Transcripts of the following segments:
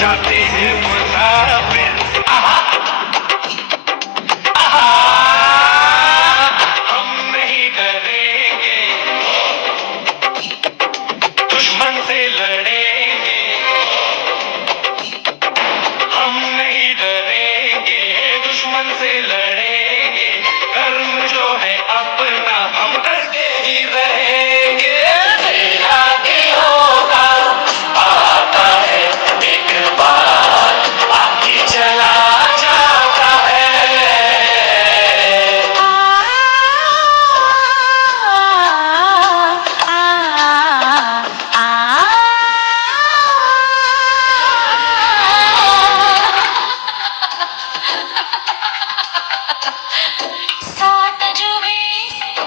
जाते हैं मुसाफिर। हम नहीं डरेंगे, दुश्मन से लड़ेंगे। हम नहीं डरेंगे, दुश्मन से लड़ेंगे। कर्म जो है अपना हम करके ही रहेंगे। तेरा भी होगा, आता है एक बार, बाकी चला जाता है। सात जो भी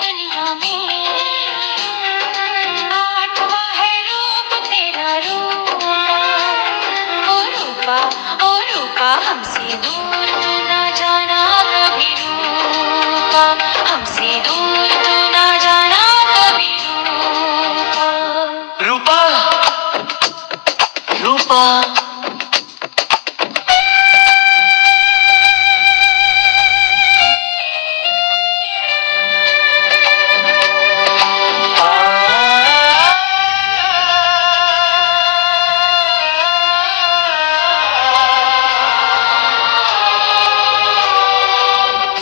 दुनिया में, आठवां है रूप तेरा रूपा। ओ रूपा हमसे दूर तू ना जाना कभी रूपा, हमसे दूर तू ना जाना कभी रूपा। रूपा रूपा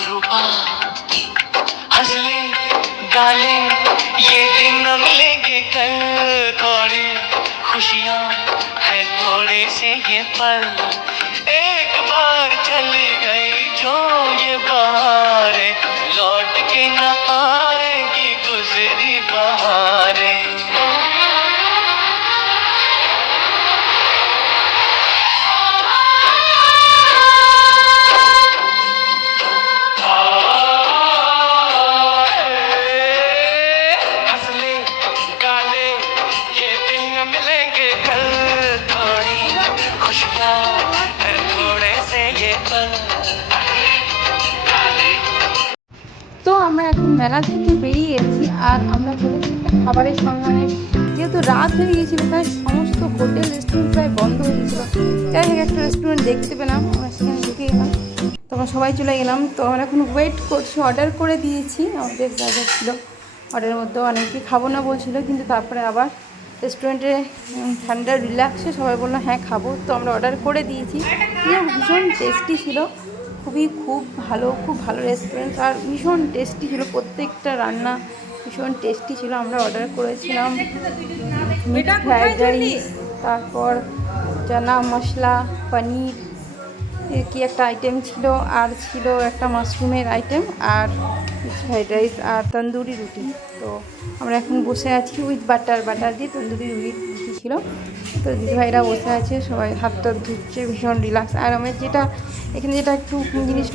रूपा हंस ले गा ले, ये दिन न मिलेंगे कल। थोड़ी खुशियाँ है थोड़े से ये पल, एक बार चली गई जो ये बहारें, लौट के न आएगी गुजरी बहारें। हंस ले गा ले, ये दिन न मिलेंगे कल। थोड़ी खुशियाँ है थोड़े से ये पल। তো আমরা এখন মেলা থেকে বেরিয়ে এসেছি আর আমরা চলেছি একটা খাবারের সন্ধানে। যেহেতু রাত হয়ে গিয়েছিল তাই সমস্ত হোটেল রেস্টুরেন্ট প্রায় বন্ধ হয়ে গেছিলো। যাই হোক একটা রেস্টুরেন্ট দেখতে পেলাম, আমরা সেখানে ঢুকে গেলাম। তো আমরা সবাই চলে গেলাম। তো আমরা এখন ওয়েট করছি, অর্ডার করে দিয়েছি আমাদের যা যা ছিল অর্ডারের মধ্যে। অনেকে খাবো না বলছিল, কিন্তু তারপরে আবার রেস্টুরেন্টে ঠান্ডা রিল্যাক্সে সবাই বললো হ্যাঁ খাবো। তো আমরা অর্ডার করে দিয়েছি। ভীষণ টেস্টি ছিল, খুব ভালো রেস্টুরেন্ট আর ভীষণ টেস্টি ছিল। প্রত্যেকটা রান্না ভীষণ টেস্টি ছিল। আমরা অর্ডার করেছিলাম ফ্রাইড রাইস, তারপর চানা মশলা, পনির কি একটা আইটেম ছিল, আর ছিল একটা মাশরুমের আইটেম, আর ফ্রাইড রাইস আর তন্দুরি রুটি। তো আমরা এখন বসে আছি উইথ বাটার দিয়ে তন্দুরি রুটি ছিল। তো দিদিভাইরা বসে আছে, সবাই হাত টাত ধুচ্ছে, ভীষণ রিল্যাক্স। আর আমি এখানে যেটা একটু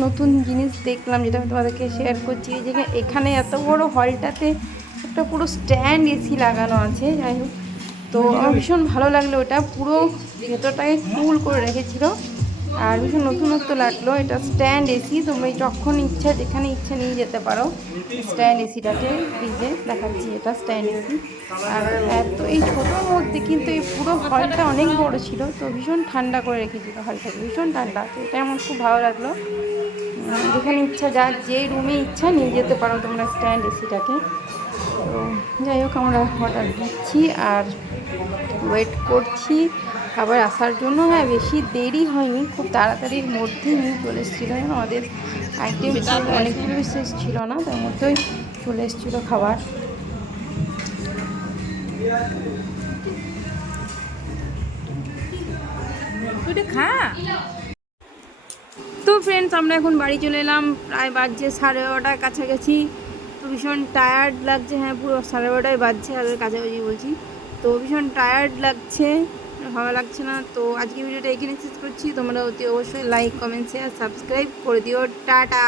নতুন জিনিস দেখলাম, যেটা আমি তোমাদেরকে শেয়ার করছি, যে এখানে এত বড় হলটাতে একটা পুরো স্ট্যান্ড এসি লাগানো আছে। যাই হোক, তো আমার ভীষণ ভালো লাগলো। ওটা পুরো ভেতরটাকে কুল করে রেখেছিল আর ভীষণ নতুনত্ব লাগলো। এটা স্ট্যান্ড এসি, তোমরা যখন ইচ্ছা যেখানে ইচ্ছা নিয়ে যেতে পারো স্ট্যান্ড এসিটাকে। ফ্রিজে দেখাচ্ছি, এটা স্ট্যান্ড এসি। আর এত এই ছোটোর মধ্যে কিন্তু এই পুরো হলটা অনেক বড় ছিল, তো ভীষণ ঠান্ডা করে রেখেছিল হলটাকে, ভীষণ ঠান্ডা। তো এটা আমার খুব ভালো লাগলো। যেখানে ইচ্ছা যে রুমে ইচ্ছা নিয়ে যেতে পারো তোমরা স্ট্যান্ড এসিটাকে। তো যাই হোক, আমরা অর্ডার দিচ্ছি আর ওয়েট করছি খাবার আসার জন্য। হ্যাঁ, বেশি দেরি হয়নি, খুব তাড়াতাড়ির মধ্যেই নিয়ে চলে এসেছিলো। আমাদের আইটেম অনেকগুলো বিশেষ ছিল না, তার মধ্যেই চলে এসেছিলো খাবার। তো ফ্রেন্ডস, আমরা এখন বাড়ি চলে এলাম, প্রায় বাজছে 11:30 কাছাকাছি। তো ভীষণ টায়ার্ড লাগছে, হ্যাঁ পুরো 11:30 বাজছে, আর কাছাকাছি বলছি। তো ভীষণ টায়ার্ড লাগছে, ভালো লাগছে না। তো আজকে ভিডিওটা এখানে শেষ করছি। তোমরা অতি অবশ্যই লাইক, কমেন্ট, শেয়ার, সাবস্ক্রাইব করে দিও। টাটা।